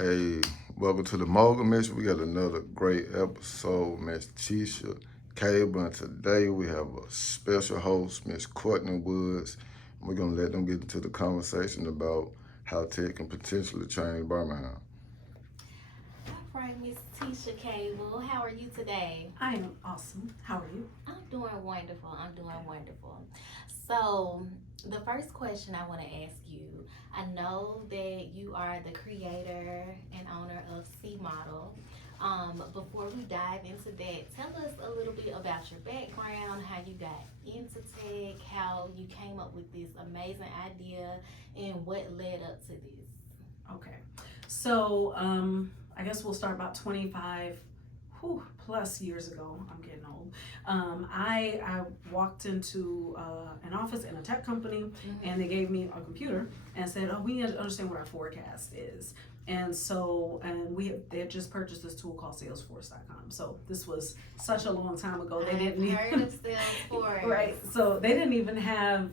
Hey, welcome to the Mogul Mission. We got another great episode, Miss Teasha Cable, and today we have a special host, Miss Courtney Woods. We're gonna let them get into the conversation about how tech can potentially change Birmingham. All right, Miss Teasha Cable, how are you today? I am awesome. How are you? I'm doing wonderful. I'm doing wonderful. So, the first question I want to ask you, I know that you are the creator and owner of CModel. Before we dive into that, tell us a little bit about your background, how you got into tech, how you came up with this amazing idea, and what led up to this. Okay. So, I guess we'll start about 25 plus years ago. I'm getting old. I walked into an office in a tech company, and they gave me a computer and said, "Oh, we need to understand what our forecast is." And so, they had just purchased this tool called Salesforce.com. So this was such a long time ago. They didn't heard even of Salesforce. right. So they didn't even have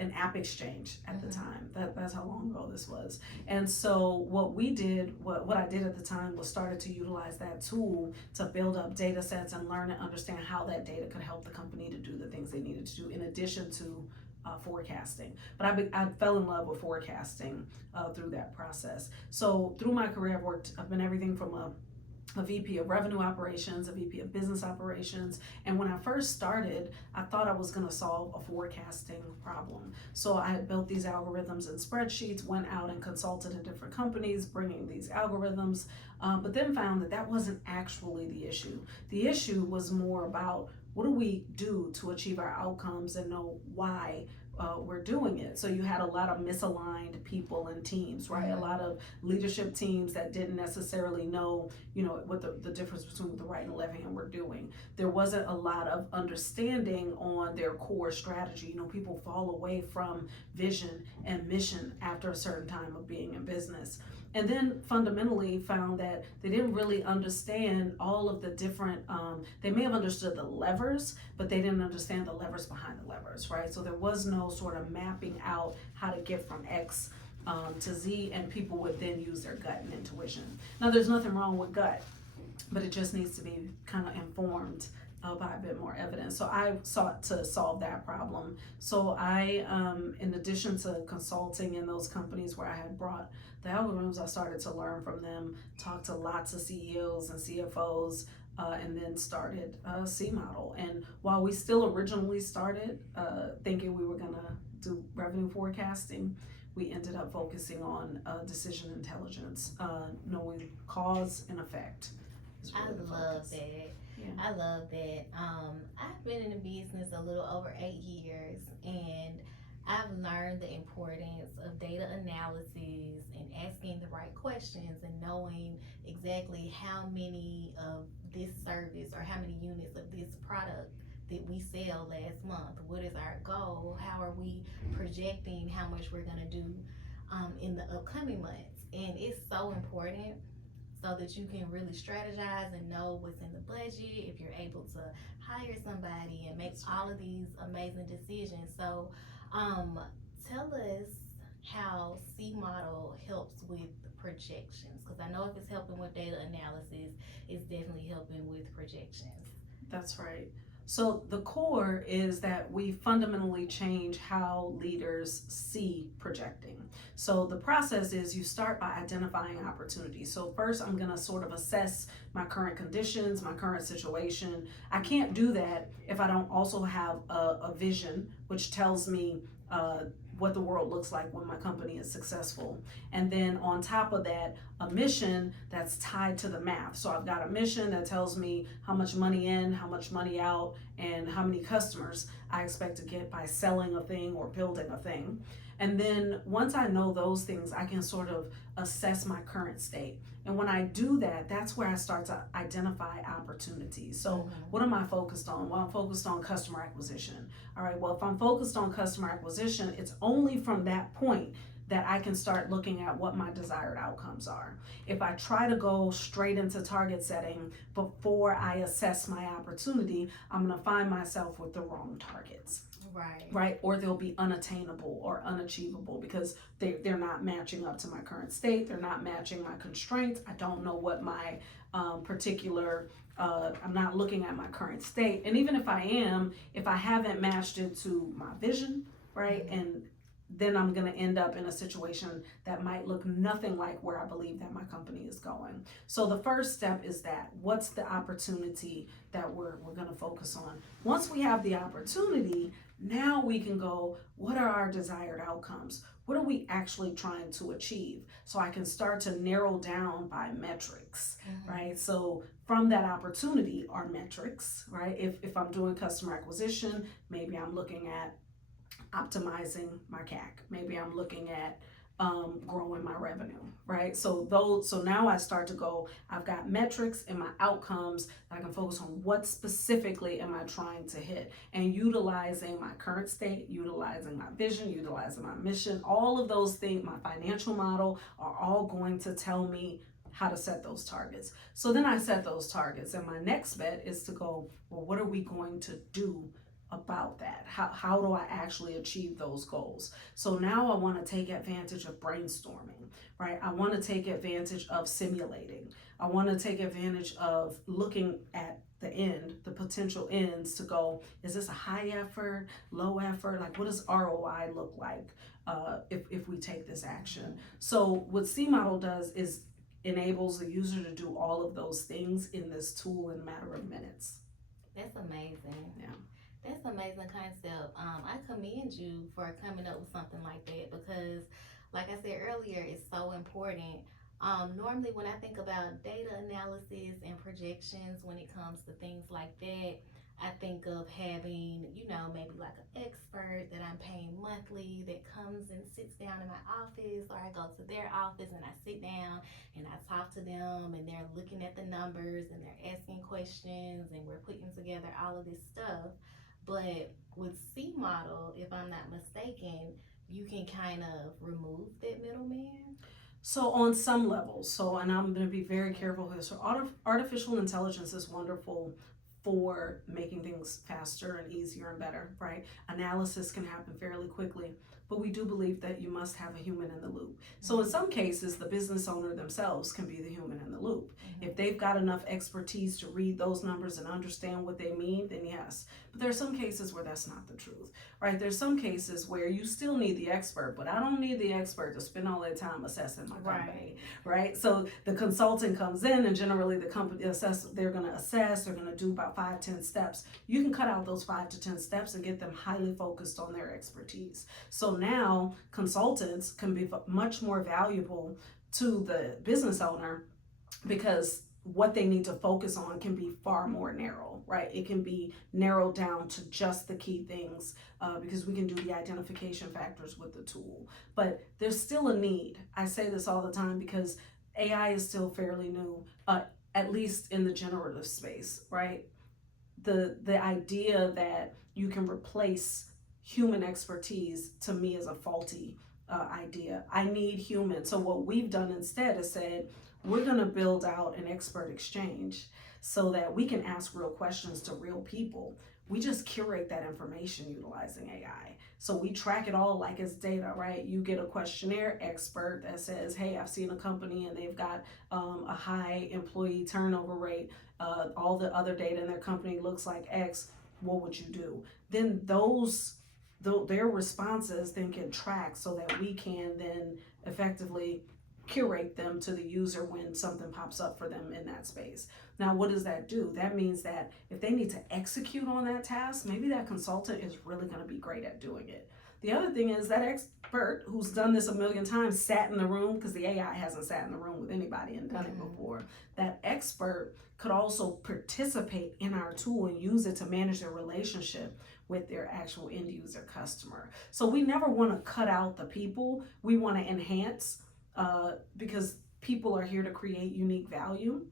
an app exchange at the time. That's how long ago this was. And so what we did, what I did at the time was started to utilize that tool to build up data sets and learn and understand how that data could help the company to do the things they needed to do in addition to forecasting. But I fell in love with forecasting through that process. So through my career, I've been everything from a VP of revenue operations, a VP of business operations. And when I first started, I thought I was going to solve a forecasting problem. So I had built these algorithms and spreadsheets, went out and consulted in different companies, bringing these algorithms, but then found that that wasn't actually the issue. The issue was more about what do we do to achieve our outcomes and know why we're doing it. So you had a lot of misaligned people and teams, right? A lot of leadership teams that didn't necessarily know, what the difference between what the right and left hand were doing. There wasn't a lot of understanding on their core strategy. People fall away from vision and mission after a certain time of being in business. And then fundamentally found that they didn't really understand all of the different, they may have understood the levers, but they didn't understand the levers behind the levers, right? So there was no sort of mapping out how to get from X to Z, and people would then use their gut and intuition. Now, there's nothing wrong with gut, but it just needs to be kind of informed by a bit more evidence. So I sought to solve that problem. So I, in addition to consulting in those companies where I had brought the algorithms, I started to learn from them, talked to lots of CEOs and CFOs, and then started CModel. And while we still originally started thinking we were gonna do revenue forecasting, we ended up focusing on decision intelligence, knowing cause and effect. I love that. Yeah. I love that. I've been in the business a little over 8 years, and I've learned the importance of data analysis and asking the right questions and knowing exactly how many of this service or how many units of this product that we sell last month. What is our goal? How are we projecting how much we're going to do in the upcoming months? And it's so important so that you can really strategize and know what's in the budget, if you're able to hire somebody and make all of these amazing decisions. So tell us how CModel helps with projections, because I know if it's helping with data analysis, it's definitely helping with projections. That's right. So the core is that we fundamentally change how leaders see projecting. So the process is you start by identifying opportunities. So first I'm going to sort of assess my current conditions, my current situation. I can't do that if I don't also have a vision, which tells me what the world looks like when my company is successful. And then on top of that, a mission that's tied to the math. So I've got a mission that tells me how much money in, how much money out, and how many customers I expect to get by selling a thing or building a thing. And then once I know those things, I can sort of assess my current state. And when I do that, that's where I start to identify opportunities. So what am I focused on? Well, I'm focused on customer acquisition. All right, well, if I'm focused on customer acquisition, it's only from that point that I can start looking at what my desired outcomes are. If I try to go straight into target setting before I assess my opportunity, I'm gonna find myself with the wrong targets. right? Or they'll be unattainable or unachievable because they're not matching up to my current state. They're not matching my constraints. I don't know what my particular, I'm not looking at my current state. And even if I am, if I haven't matched it to my vision, right? And then I'm going to end up in a situation that might look nothing like where I believe that my company is going. So the first step is that what's the opportunity that we're going to focus on? Once we have the opportunity, now we can go, what are our desired outcomes? What are we actually trying to achieve? So I can start to narrow down by metrics, right? So from that opportunity are metrics, right? If I'm doing customer acquisition, maybe I'm looking at optimizing my CAC. Maybe I'm looking at growing my revenue, right? So now I start to go, I've got metrics and my outcomes that I can focus on what specifically am I trying to hit, and utilizing my current state, utilizing my vision, utilizing my mission, all of those things, my financial model are all going to tell me how to set those targets. So then I set those targets, and my next bet is to go, well, what are we going to do about that? How do I actually achieve those goals? So now I want to take advantage of brainstorming, right? I want to take advantage of simulating. I want to take advantage of looking at the end, the potential ends, to go, is this a high effort, low effort? Like, what does ROI look like if we take this action? So what CModel does is enables the user to do all of those things in this tool in a matter of minutes. That's amazing. Yeah. That's an amazing concept. I commend you for coming up with something like that because, like I said earlier, it's so important. Normally, when I think about data analysis and projections, when it comes to things like that, I think of having, maybe like an expert that I'm paying monthly that comes and sits down in my office, or I go to their office and I sit down and I talk to them, and they're looking at the numbers and they're asking questions and we're putting together all of this stuff. But with CModel, if I'm not mistaken, you can kind of remove that middleman. So on some levels, and I'm going to be very careful here. So artificial intelligence is wonderful for making things faster and easier and better, right? Analysis can happen fairly quickly, but we do believe that you must have a human in the loop. So in some cases, the business owner themselves can be the human in the loop. If they've got enough expertise to read those numbers and understand what they mean, then yes. But there are some cases where that's not the truth, right? There's some cases where you still need the expert, but I don't need the expert to spend all their time assessing my company, right? So the consultant comes in, and generally the company they're going to do about 5-10 steps. You can cut out those 5 to 10 steps and get them highly focused on their expertise. So now consultants can be much more valuable to the business owner because what they need to focus on can be far more narrow, right? It can be narrowed down to just the key things because we can do the identification factors with the tool. But there's still a need. I say this all the time because AI is still fairly new, at least in the generative space, right? The idea that you can replace human expertise, to me, is a faulty idea. I need humans. So what we've done instead is said, we're going to build out an expert exchange so that we can ask real questions to real people. We just curate that information utilizing AI. So we track it all like it's data, right? You get a questionnaire expert that says, hey, I've seen a company and they've got a high employee turnover rate. All the other data in their company looks like X. What would you do? Then their responses then can track so that we can then effectively curate them to the user when something pops up for them in that space. Now, what does that do? That means that if they need to execute on that task, maybe that consultant is really going to be great at doing it. The other thing is that expert who's done this a million times sat in the room, because the AI hasn't sat in the room with anybody and done it before. That expert could also participate in our tool and use it to manage their relationship with their actual end user customer. So we never want to cut out the people. We want to enhance because people are here to create unique value.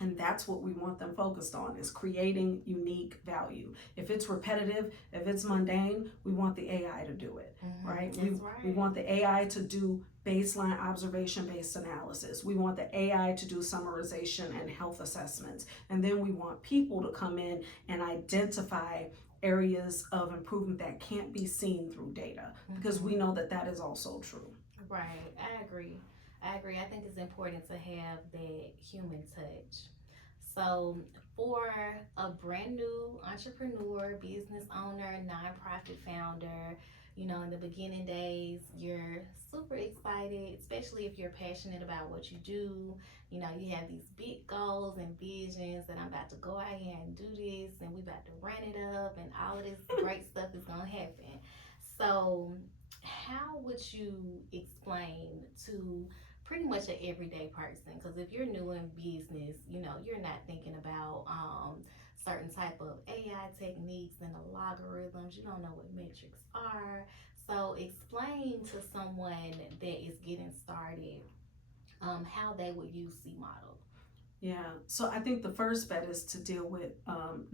And that's what we want them focused on, is creating unique value. If it's repetitive, if it's mundane, we want the AI to do it, right? We want the AI to do baseline observation-based analysis. We want the AI to do summarization and health assessments. And then we want people to come in and identify areas of improvement that can't be seen through data, because we know that that is also true. Right, I agree. I agree. I think it's important to have that human touch. So, for a brand new entrepreneur, business owner, nonprofit founder, in the beginning days, you're super excited, especially if you're passionate about what you do. You have these big goals and visions that I'm about to go out here and do this, and we about to run it up, and all of this great stuff is gonna happen. So, how would you explain to pretty much an everyday person? Because if you're new in business, you're not thinking about certain type of AI techniques and the logarithms. You don't know what metrics are. So explain to someone that is getting started how they would use CModel. Yeah, so I think the first bet is to deal with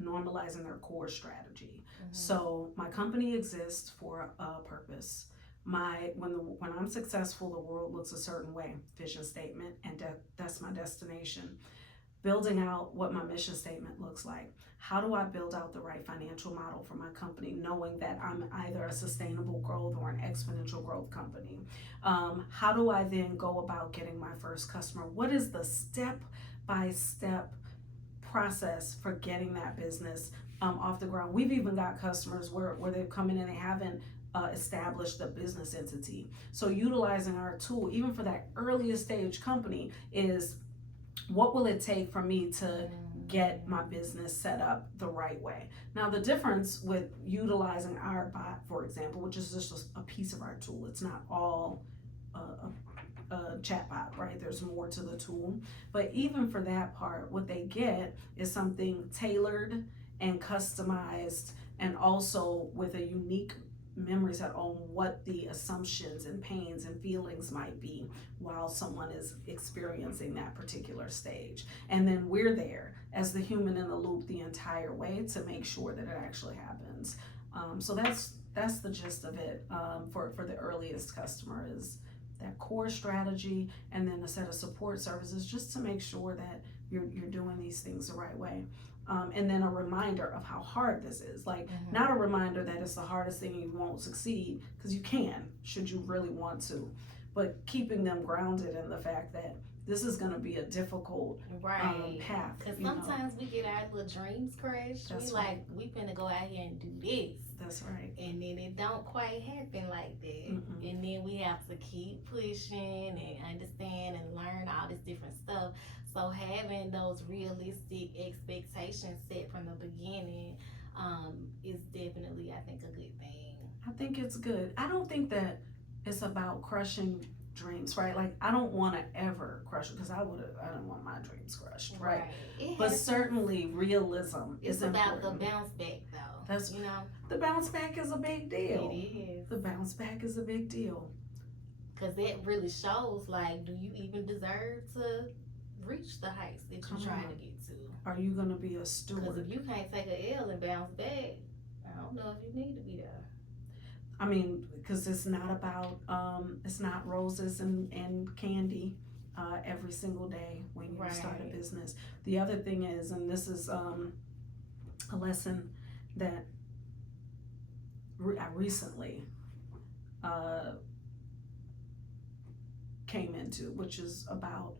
normalizing their core strategy. So my company exists for a purpose. When I'm successful, the world looks a certain way. Vision statement, and that's my destination. Building out what my mission statement looks like. How do I build out the right financial model for my company, knowing that I'm either a sustainable growth or an exponential growth company? How do I then go about getting my first customer? What is the step-by-step process for getting that business off the ground? We've even got customers where they've come in and they haven't established a business entity. So utilizing our tool, even for that earliest stage company, is what will it take for me to get my business set up the right way? Now, the difference with utilizing our bot, for example, which is just a piece of our tool, it's not all a chatbot, right? There's more to the tool. But even for that part, what they get is something tailored and customized, and also with a unique memory set on what the assumptions and pains and feelings might be while someone is experiencing that particular stage. And then we're there as the human in the loop the entire way to make sure that it actually happens. So that's the gist of it for the earliest customer, is that core strategy, and then a set of support services just to make sure that you're doing these things the right way. And then a reminder of how hard this is. Like, not a reminder that it's the hardest thing and you won't succeed, because you can, should you really want to. But keeping them grounded in the fact that this is going to be a difficult path. Because sometimes we get our little dreams crushed. That's we right. like, we finna go out here and do this. That's right. And then it don't quite happen like that. And then we have to keep pushing and understand and learn all this different stuff. So having those realistic expectations set from the beginning is definitely, I think, a good thing. I think it's good. I don't think that it's about crushing dreams, right? Like, I don't want to ever crush it, because I don't want my dreams crushed, right? But certainly realism is important. It's about the bounce back, though. That's, the bounce back is a big deal. It is. The bounce back is a big deal. Because that really shows, like, do you even deserve to reach the heights that you're trying to get to? Are you going to be a steward? Because if you can't take a L and bounce back, I don't know if you need to be there. I mean, because it's not about, it's not roses and candy every single day when you start a business. The other thing is, and this is a lesson that I recently came into, which is about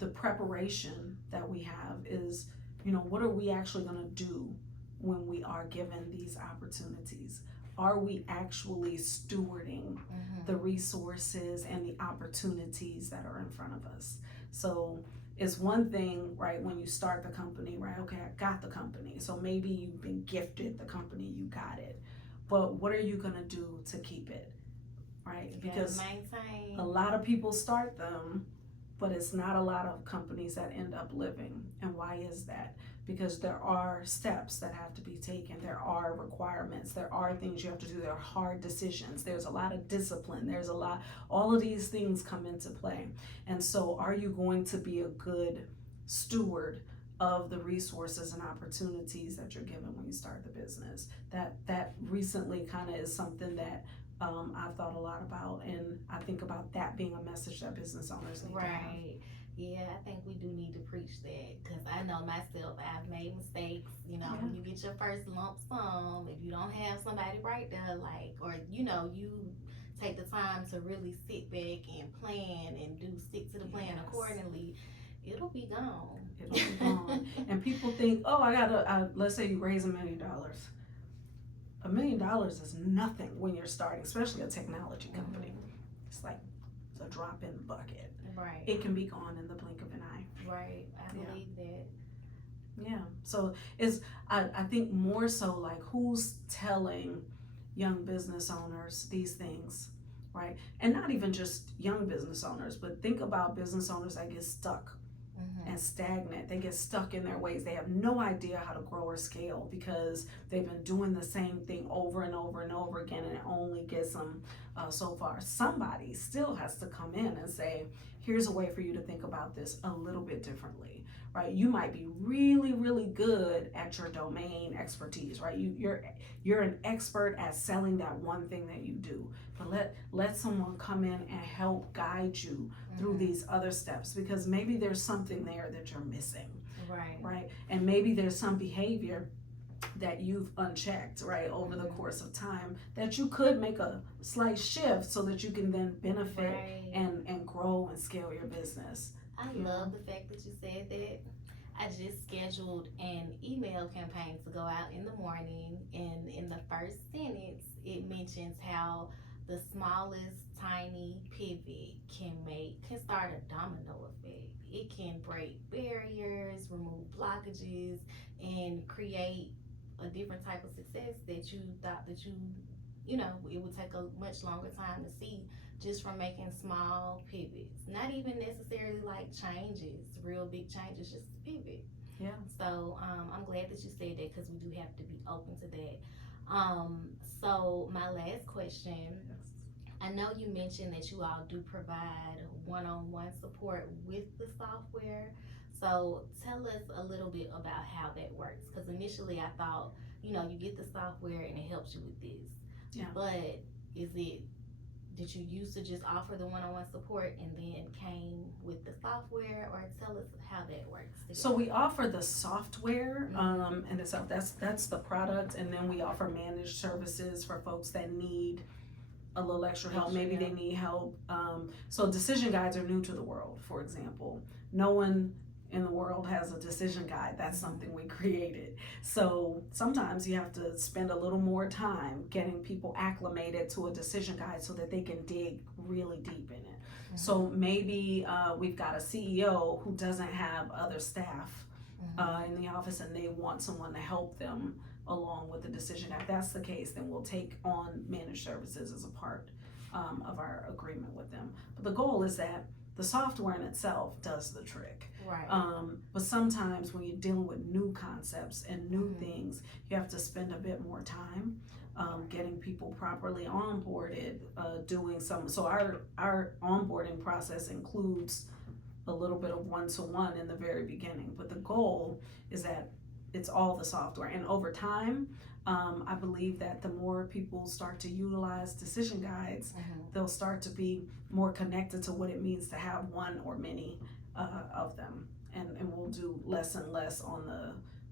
the preparation that we have is, what are we actually going to do when we are given these opportunities? Are we actually stewarding the resources and the opportunities that are in front of us? So it's one thing, right, when you start the company, right? Okay, I got the company. So maybe you've been gifted the company, you got it. But what are you going to do to keep it, right? Because a lot of people start them, but it's not a lot of companies that end up living. And why is that? Because there are steps that have to be taken. There are requirements. There are things you have to do. There are hard decisions. There's a lot of discipline. All of these things come into play. And so are you going to be a good steward of the resources and opportunities that you're given when you start the business? That recently kind of is something that I've thought a lot about, and I think about that being a message that business owners need to have. Right. Yeah, I think we do need to preach that because I know myself, I've made mistakes. You know, Yeah. when you get your first lump sum, if you don't have somebody right there, like, or you know, you take the time to really sit back and plan and do stick to the plan Yes. accordingly, it'll be gone. It'll be gone. And people think, oh, let's say you raise $1 million. $1 million is nothing when you're starting, especially a technology company. It's like it's a drop in the bucket. Right. It can be gone in the blink of an eye. Right. I Yeah. believe that. Yeah. So I think more so like who's telling young business owners these things, right? And not even just young business owners, but think about business owners that get stuck and stagnant. They get stuck in their ways. They have no idea how to grow or scale because they've been doing the same thing over and over and over again, and it only gets them so far. Somebody still has to come in and say, here's a way for you to think about this a little bit differently, right? You might be really, really good at your domain expertise, right? You're an expert at selling that one thing that you do, but let someone come in and help guide you through these other steps, because maybe there's something there that you're missing, right? And maybe there's some behavior that you've unchecked, right, over the course of time that you could make a slight shift so that you can then benefit and grow and scale your business. I love the fact that you said that. I just scheduled an email campaign to go out in the morning, and in the first sentence, it mentions how the smallest tiny pivot can start a domino effect. It can break barriers, remove blockages, and create a different type of success that you thought that you know, it would take a much longer time to see just from making small pivots. Not even necessarily like changes, real big changes, just a pivot. Yeah. So I'm glad that you said that because we do have to be open to that. Um, so my last question, I know you mentioned that you all do provide one-on-one support with the software. So tell us a little bit about how that works. Because initially I thought, you know, you get the software and it helps you with this. Yeah. But did you used to just offer the one-on-one support and then came with the software, or tell us how that works together? So we offer the software, and that's the product, and then we offer managed services for folks that need a little extra help. Maybe they need help. So decision guides are new to the world, for example. No one in the world has a decision guide. That's something we created. So sometimes you have to spend a little more time getting people acclimated to a decision guide so that they can dig really deep in it. So maybe we've got a CEO who doesn't have other staff in the office and they want someone to help them along with the decision. If that's the case, then we'll take on managed services as a part of our agreement with them. But the goal is that the software in itself does the trick. Right. But sometimes when you're dealing with new concepts and new things, you have to spend a bit more time getting people properly onboarded, doing some. So our onboarding process includes a little bit of one-to-one in the very beginning. But the goal is that it's all the software. And over time, I believe that the more people start to utilize decision guides, they'll start to be more connected to what it means to have one or many of them. And we'll do less and less on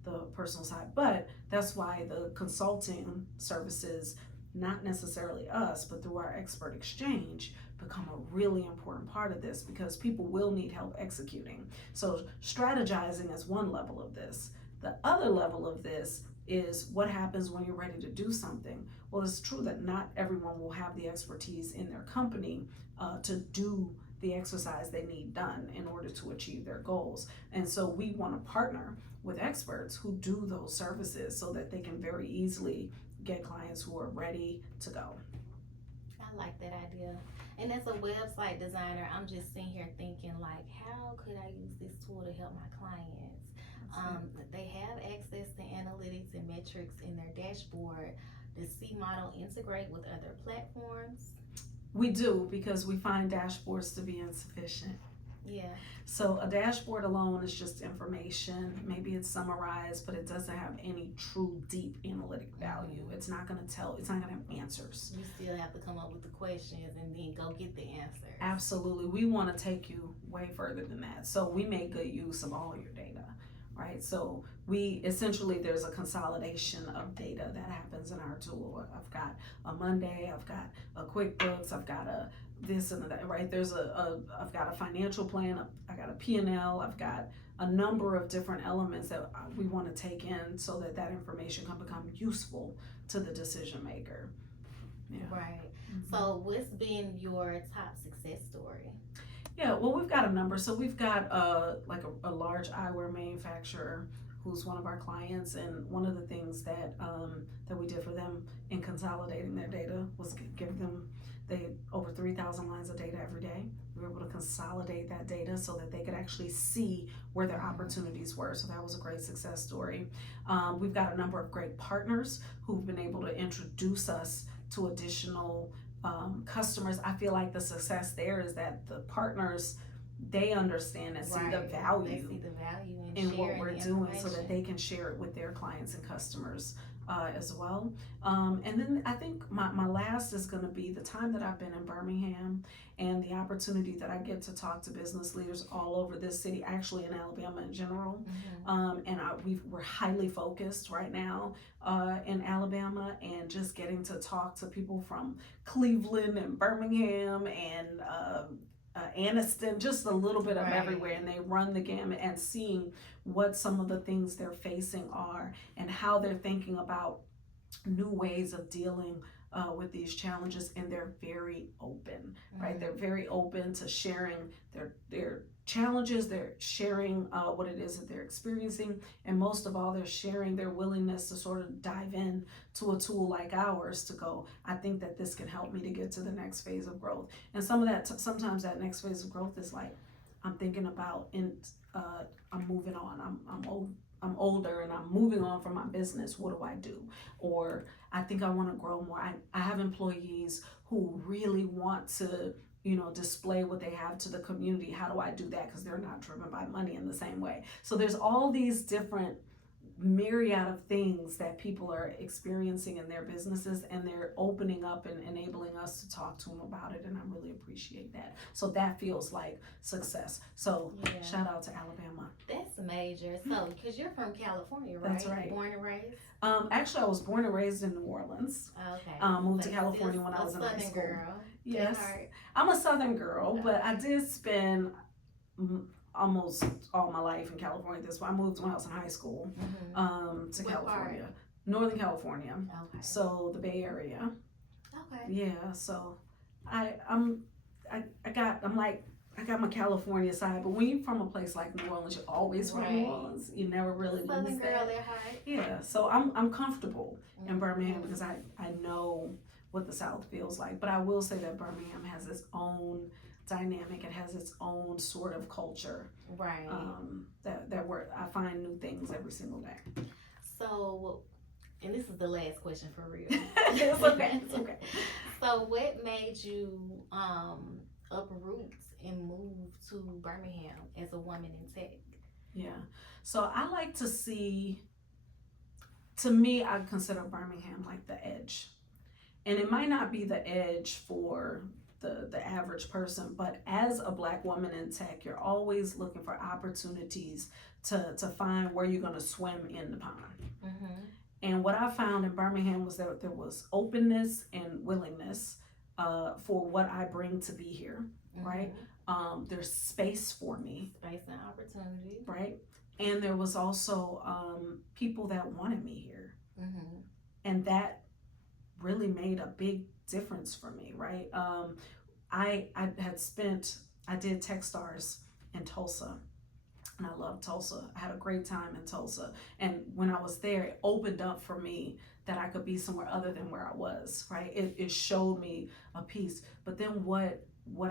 the personal side. But that's why the consulting services, not necessarily us, but through our expert exchange, become a really important part of this, because people will need help executing. So strategizing is one level of this. The other level of this is what happens when you're ready to do something. Well, it's true that not everyone will have the expertise in their company to do the exercise they need done in order to achieve their goals. And so we want to partner with experts who do those services so that they can very easily get clients who are ready to go. I like that idea. And as a website designer, I'm just sitting here thinking, like, how could I use this tool to help my clients? They have access to analytics and metrics in their dashboard. Does CModel integrate with other platforms? We do, because we find dashboards to be insufficient. Yeah. So a dashboard alone is just information. Maybe it's summarized, but it doesn't have any true deep analytic value. It's not going to tell, it's not going to have answers. You still have to come up with the questions and then go get the answers. Absolutely. We want to take you way further than that. So we make good use of all your data, right? So we essentially, there's a consolidation of data that happens in our tool. I've got a Monday, I've got a QuickBooks, I've got a this and that, right? There's I've got a financial plan, I got a P&L, I've got a number of different elements that we want to take in so that that information can become useful to the decision maker. Yeah. Right. So what's been your top success story? Yeah, well, we've got a number. So we've got like a large eyewear manufacturer who's one of our clients, and one of the things that that we did for them in consolidating their data was give them over 3,000 lines of data every day. We were able to consolidate that data so that they could actually see where their opportunities were. So that was a great success story. We've got a number of great partners who've been able to introduce us to additional customers. I feel like the success there is that the partners, they understand and see the value, they see the value in what we're doing so that they can share it with their clients and customers as well. And then I think my last is going to be the time that I've been in Birmingham and the opportunity that I get to talk to business leaders all over this city, actually in Alabama in general. And we're highly focused right now in Alabama, and just getting to talk to people from Cleveland and Birmingham and Anniston, just a little bit of everywhere, and they run the gamut, and seeing what some of the things they're facing are and how they're thinking about new ways of dealing with these challenges. And they're very open, right? They're very open to sharing their challenges. They're sharing what it is that they're experiencing, and most of all, they're sharing their willingness to sort of dive in to a tool like ours to go, I think that this can help me to get to the next phase of growth. And some of that, sometimes that next phase of growth is like, I'm thinking about I'm moving on. I'm older and I'm moving on from my business. What do I do? Or I think I want to grow more. I have employees who really want to, display what they have to the community. How do I do that? Because they're not driven by money in the same way. So there's all these different myriad of things that people are experiencing in their businesses, and they're opening up and enabling us to talk to them about it, and I really appreciate that. So that feels like success. So shout out to Alabama. That's major. So because you're from California, right? That's right. Born and raised? Actually, I was born and raised in New Orleans. Okay. Moved to California when I was in high school. Girl. Yes, I'm a Southern girl, but I did spend almost all my life in California. I moved to my house in high school to California, part? Northern California. Okay. So the Bay Area. Okay. Yeah. So I got my California side, but when you're from a place like New Orleans, you're always from New Orleans. You never really Southern lose girl that. at heart. Yeah. So I'm comfortable in Birmingham because I know what the South feels like. But I will say that Birmingham has its own dynamic. It has its own sort of culture. Right. That where I find new things every single day. So, and this is the last question for real. It's okay. It's okay. So, what made you uproot and move to Birmingham as a woman in tech? Yeah. So I like to see. To me, I consider Birmingham like the edge. And it might not be the edge for the average person, but as a Black woman in tech, you're always looking for opportunities to find where you're going to swim in the pond. And what I found in Birmingham was that there was openness and willingness for what I bring to be here, right? There's space for me. Space and opportunity. Right? And there was also people that wanted me here. And that really made a big difference for me, right? I did Techstars in Tulsa, and I love Tulsa. I had a great time in Tulsa, and when I was there, it opened up for me that I could be somewhere other than where I was, right? It showed me a piece. But then what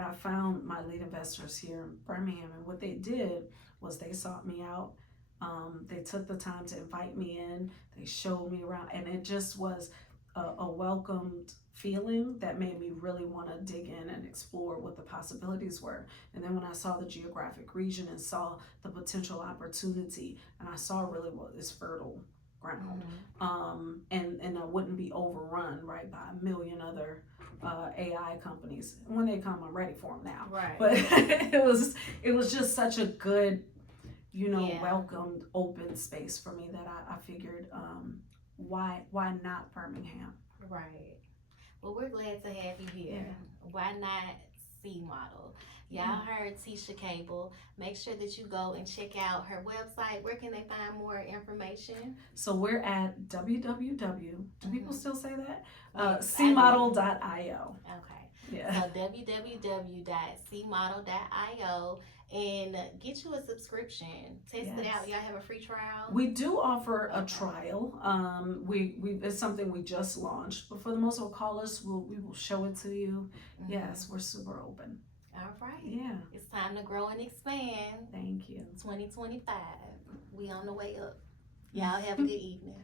I found, my lead investors here in Birmingham, and what they did was they sought me out. They took the time to invite me in. They showed me around, and it just was a welcomed feeling that made me really want to dig in and explore what the possibilities were. And then when I saw the geographic region and saw the potential opportunity, and I saw really what is fertile ground, and I wouldn't be overrun right by a million other AI companies. When they come, I'm ready for them now. Right. But it was just such a good, Yeah. welcomed open space for me that I figured, why not Birmingham? Right. Well, we're glad to have you here. Yeah. Why not CModel? Y'all heard Teasha Cable. Make sure that you go and check out her website. Where can they find more information? So we're at www. Do people still say that? Yes, I do. CModel.io. Okay. Yeah. So www.cmodel.io and get you a subscription. Test it Yes. out. Y'all have a free trial? We do offer a trial. We it's something we just launched, but for the most part, call us. We will show it to you. Yes, we're super open. All right. Yeah. It's time to grow and expand. Thank you. 2025. We on the way up. Y'all have a good evening.